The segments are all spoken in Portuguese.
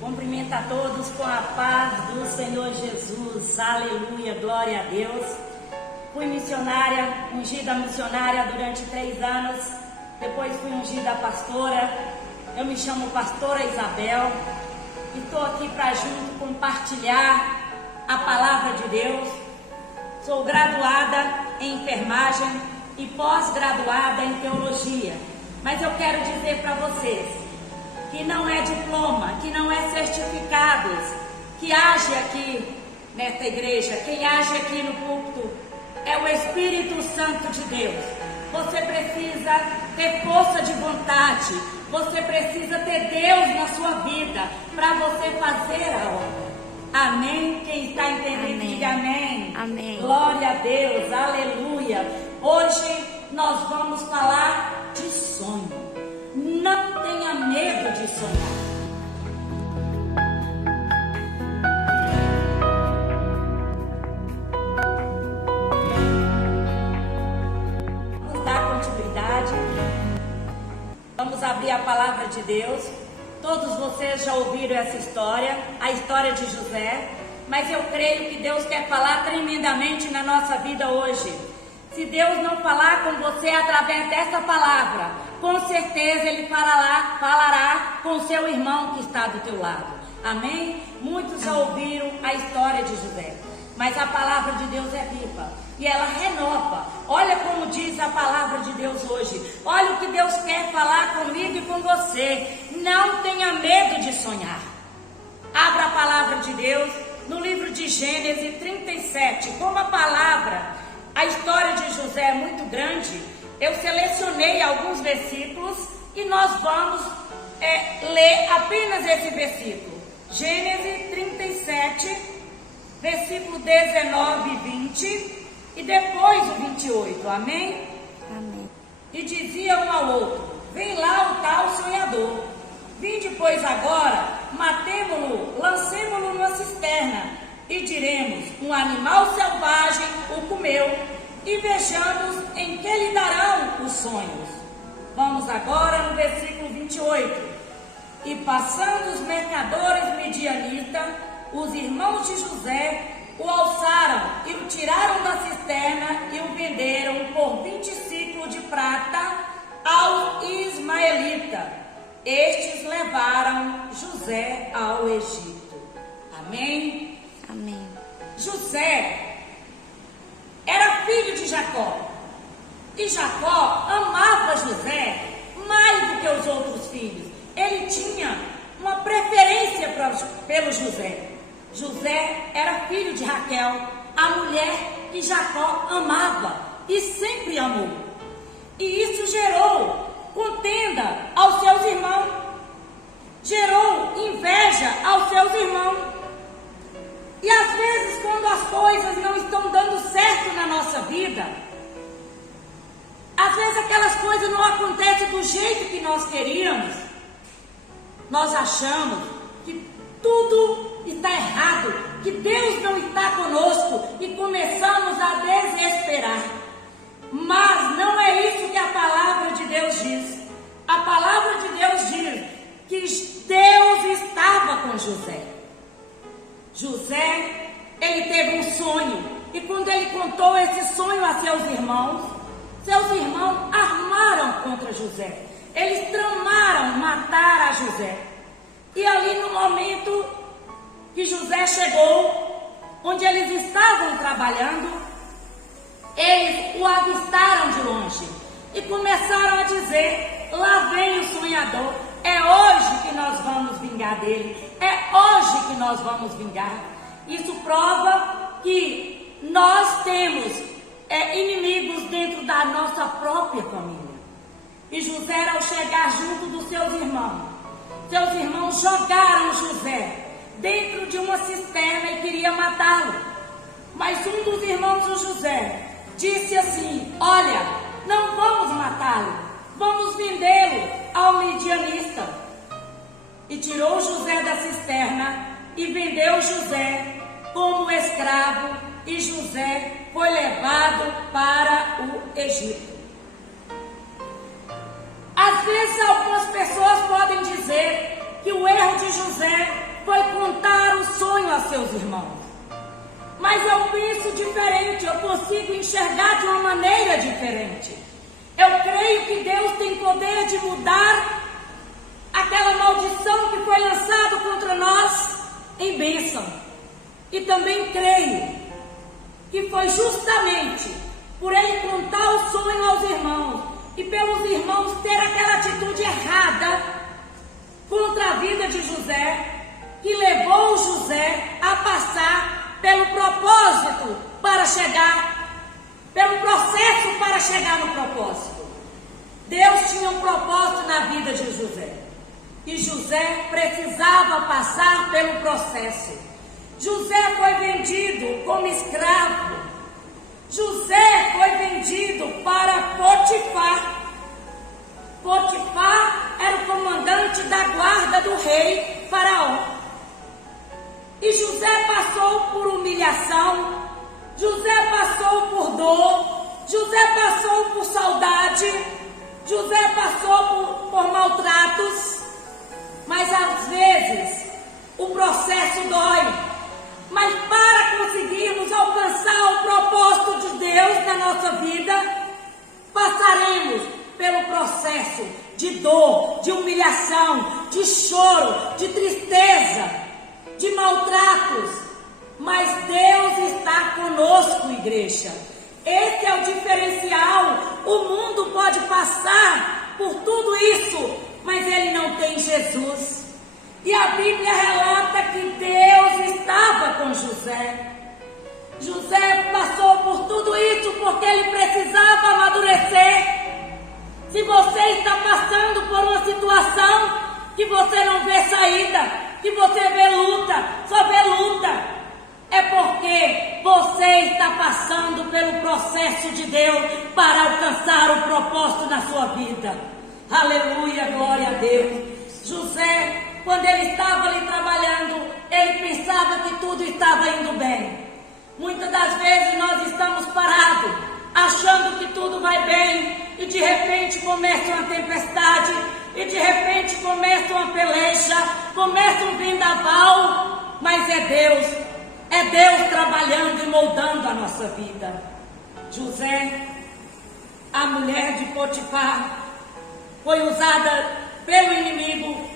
Cumprimento a todos com a paz do Senhor Jesus. Aleluia, glória a Deus. Fui missionária, ungida missionária durante 3 anos. Depois fui ungida pastora. Eu me chamo pastora Isabel. E estou aqui para junto compartilhar a palavra de Deus. Sou graduada em enfermagem e pós-graduada em teologia. Mas eu quero dizer para vocês que não é diploma, que não é certificados que age aqui nesta igreja. Quem age aqui no púlpito é o Espírito Santo de Deus. Você precisa ter força de vontade, você precisa ter Deus na sua vida para você fazer a obra. Amém? Quem está entendendo, diga amém. Amém. Glória a Deus, aleluia. Hoje nós vamos falar de sonho. Não tenha medo de sonhar. Vamos dar continuidade. Vamos abrir a palavra de Deus. Todos vocês já ouviram essa história, a história de José. Mas eu creio que Deus quer falar tremendamente na nossa vida hoje. Se Deus não falar com você através dessa palavra, com certeza Ele falará com seu irmão que está do teu lado. Amém? Muitos já ouviram a história de José, mas a palavra de Deus é viva e ela renova. Olha como diz a palavra de Deus hoje. Olha o que Deus quer falar comigo e com você. Não tenha medo de sonhar. Abra a palavra de Deus no livro de Gênesis 37. Como a história de José é muito grande, eu selecionei alguns versículos e nós vamos ler apenas esse versículo. Gênesis 37, versículo 19 e 20 e depois o 28. Amém? Amém. E dizia um ao outro: vem lá o tal sonhador. Vinde, pois, agora, matemo-lo, lancemo-lo numa cisterna, e diremos: um animal selvagem o comeu, e vejamos em que lhe darão os sonhos. Vamos agora no versículo 28. E passando os mercadores midianitas, os irmãos de José o alçaram e o tiraram da cisterna e o venderam por 20 ciclos de prata aos ismaelitas. Estes levaram José ao Egito. Amém? Amém. José era filho de Jacó. E Jacó amava José mais do que os outros filhos. Ele tinha uma preferência pelo José. José era filho de Raquel, a mulher que Jacó amava e sempre amou. E isso gerou contenda aos seus irmãos, gerou inveja aos seus irmãos. E às vezes, quando as coisas não estão dando certo na nossa vida, às vezes aquelas coisas não acontecem do jeito que nós queríamos, nós achamos que tudo está errado, que Deus não está conosco e começamos a desesperar. Mas não é isso que a palavra de Deus diz. A palavra de Deus diz que Deus estava com José. José, ele teve um sonho. E quando ele contou esse sonho a seus irmãos armaram contra José. Eles tramaram matar a José. E ali no momento que José chegou, onde eles estavam trabalhando, eles o avistaram de longe e começaram a dizer: lá vem o sonhador, é hoje que nós vamos vingar dele, é hoje que nós vamos vingar. Isso prova que nós temos inimigos dentro da nossa própria família. E José, ao chegar junto dos seus irmãos jogaram José dentro de uma cisterna e queria matá-lo. Mas um dos irmãos de José disse assim: olha, não vamos matá-lo, vamos vendê-lo ao midianista. E tirou José da cisterna e vendeu José como escravo, e José foi levado para o Egito. Às vezes algumas pessoas podem dizer que o erro de José ama seus irmãos. Mas eu penso diferente, eu consigo enxergar de uma maneira diferente. Eu creio que Deus tem poder de mudar aquela maldição que foi lançada contra nós em bênção. E também creio que foi justamente por ele contar o sonho aos irmãos e pelos irmãos ter aquela atitude errada contra a vida de José, que levou José a passar pelo propósito para chegar, pelo processo para chegar no propósito. Deus tinha um propósito na vida de José. E José precisava passar pelo processo. José foi vendido como escravo. José foi vendido para Potifar. Potifar era o comandante da guarda do rei Faraó. E José passou por humilhação, José passou por dor, José passou por saudade, José passou por maltratos. Mas às vezes o processo dói. Mas para conseguirmos alcançar o propósito de Deus na nossa vida, passaremos pelo processo de dor, de humilhação, de choro, de tristeza, de maltratos. Mas Deus está conosco, igreja. Esse é o diferencial. O mundo pode passar por tudo isso, mas ele não tem Jesus. E a Bíblia relata que Deus estava com José. José passou por tudo isso porque ele precisava amadurecer. Se você está passando por uma situação que você não vê saída, que você vê luta, só vê luta, é porque você está passando pelo processo de Deus para alcançar o propósito na sua vida. Aleluia, glória a Deus. José, quando ele estava ali trabalhando, ele pensava que tudo estava indo bem. Muitas das vezes nós estamos parados, achando que tudo vai bem, e de repente começa uma tempestade, e de repente começa uma peleja, começa um vendaval, mas é Deus trabalhando e moldando a nossa vida. José, a mulher de Potifar, foi usada pelo inimigo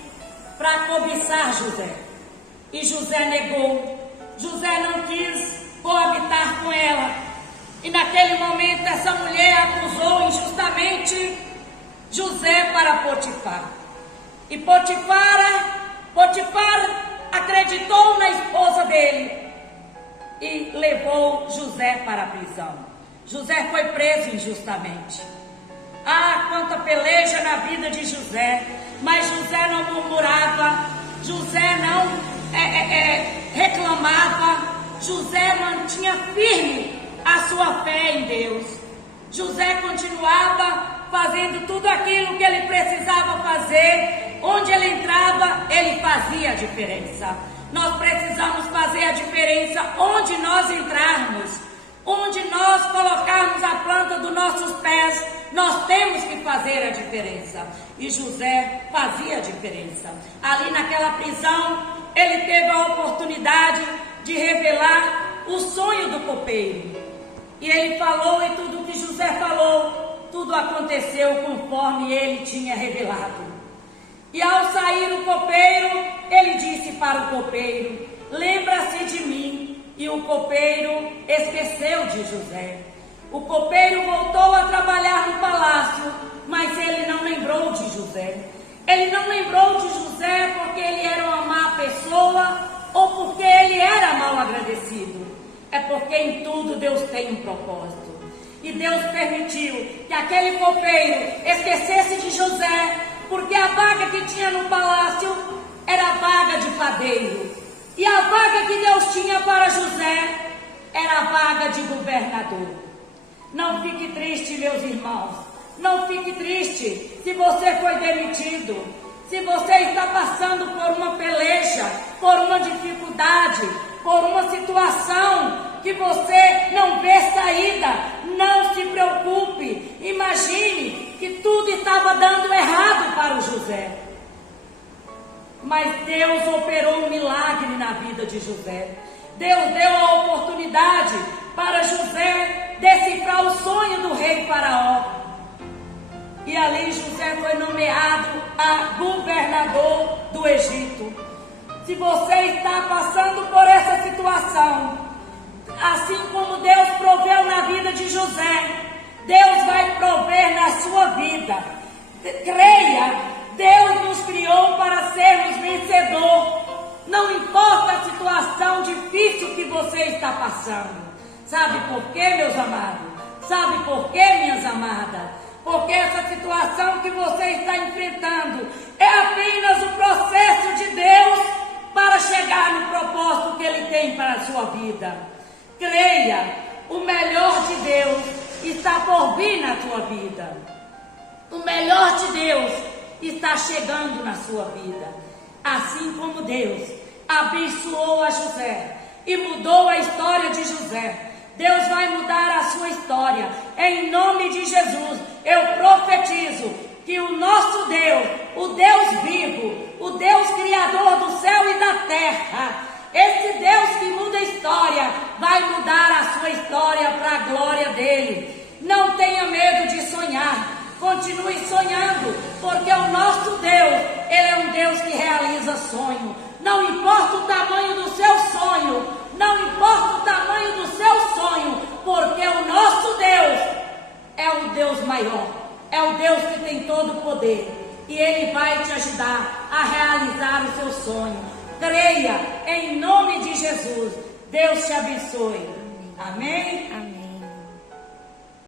para cobiçar José. E José negou. José não quis coabitar com ela. E naquele momento essa mulher acusou injustamente José para Potifar. E Potifar acreditou na esposa dele e levou José para a prisão. José foi preso injustamente. Ah, quanta peleja na vida de José. Mas José não murmurava, José não reclamava, José mantinha firme a sua fé em Deus. José continuava fazendo tudo aquilo que ele precisava fazer. Onde ele entrava, ele fazia a diferença. Nós precisamos fazer a diferença onde nós entrarmos. Onde nós colocarmos a planta dos nossos pés, nós temos que fazer a diferença. E José fazia a diferença. Ali naquela prisão, ele teve a oportunidade de revelar o sonho do copeiro. E ele falou, e tudo que José falou, tudo aconteceu conforme ele tinha revelado. E ao sair o copeiro, ele disse para o copeiro: lembra-se de mim. E o copeiro esqueceu de José. O copeiro voltou a trabalhar no palácio, mas ele não lembrou de José. Ele não lembrou de José porque ele era uma má pessoa ou porque ele era mal agradecido. É porque em tudo Deus tem um propósito. E Deus permitiu que aquele copeiro esquecesse de José, porque a vaga que tinha no palácio era a vaga de padeiro. E a vaga que Deus tinha para José era a vaga de governador. Não fique triste, meus irmãos. Não fique triste se você foi demitido. Se você está passando por uma peleja, por uma dificuldade, por uma situação que você não vê saída, não se preocupe. Imagine que tudo estava dando errado para o José. Mas Deus operou um milagre na na vida de José. Deus deu a oportunidade para José decifrar o sonho do rei Faraó. E ali José foi nomeado a governador do Egito. Se você está passando por essa situação, assim como Deus proveu na vida de José, Deus vai prover na sua vida. Creia, Deus nos criou para sermos vencedores. Não importa a situação difícil que você está passando. Sabe por quê, meus amados? Sabe por quê, minhas amadas? Porque essa situação que você está enfrentando é apenas o processo de Deus para chegar no propósito que Ele tem para a sua vida. Creia, o melhor de Deus está por vir na sua vida. O melhor de Deus está chegando na sua vida. Assim como Deus abençoou a José e mudou a história de José, Deus vai mudar a sua história. Em nome de Jesus, eu profetizo que o nosso Deus, o Deus vivo, o Deus criador do céu e da terra, esse Deus que muda a história, vai mudar a sua história para a glória dele. Não tenha medo de sonhar, continue sonhando, porque o nosso Deus, Ele é um Deus que realiza sonho. Não importa o tamanho do seu sonho, não importa o tamanho do seu sonho, porque o nosso Deus é o Deus maior, é o Deus que tem todo o poder, e Ele vai te ajudar a realizar o seu sonho. Creia, em nome de Jesus. Deus te abençoe. Amém? Amém.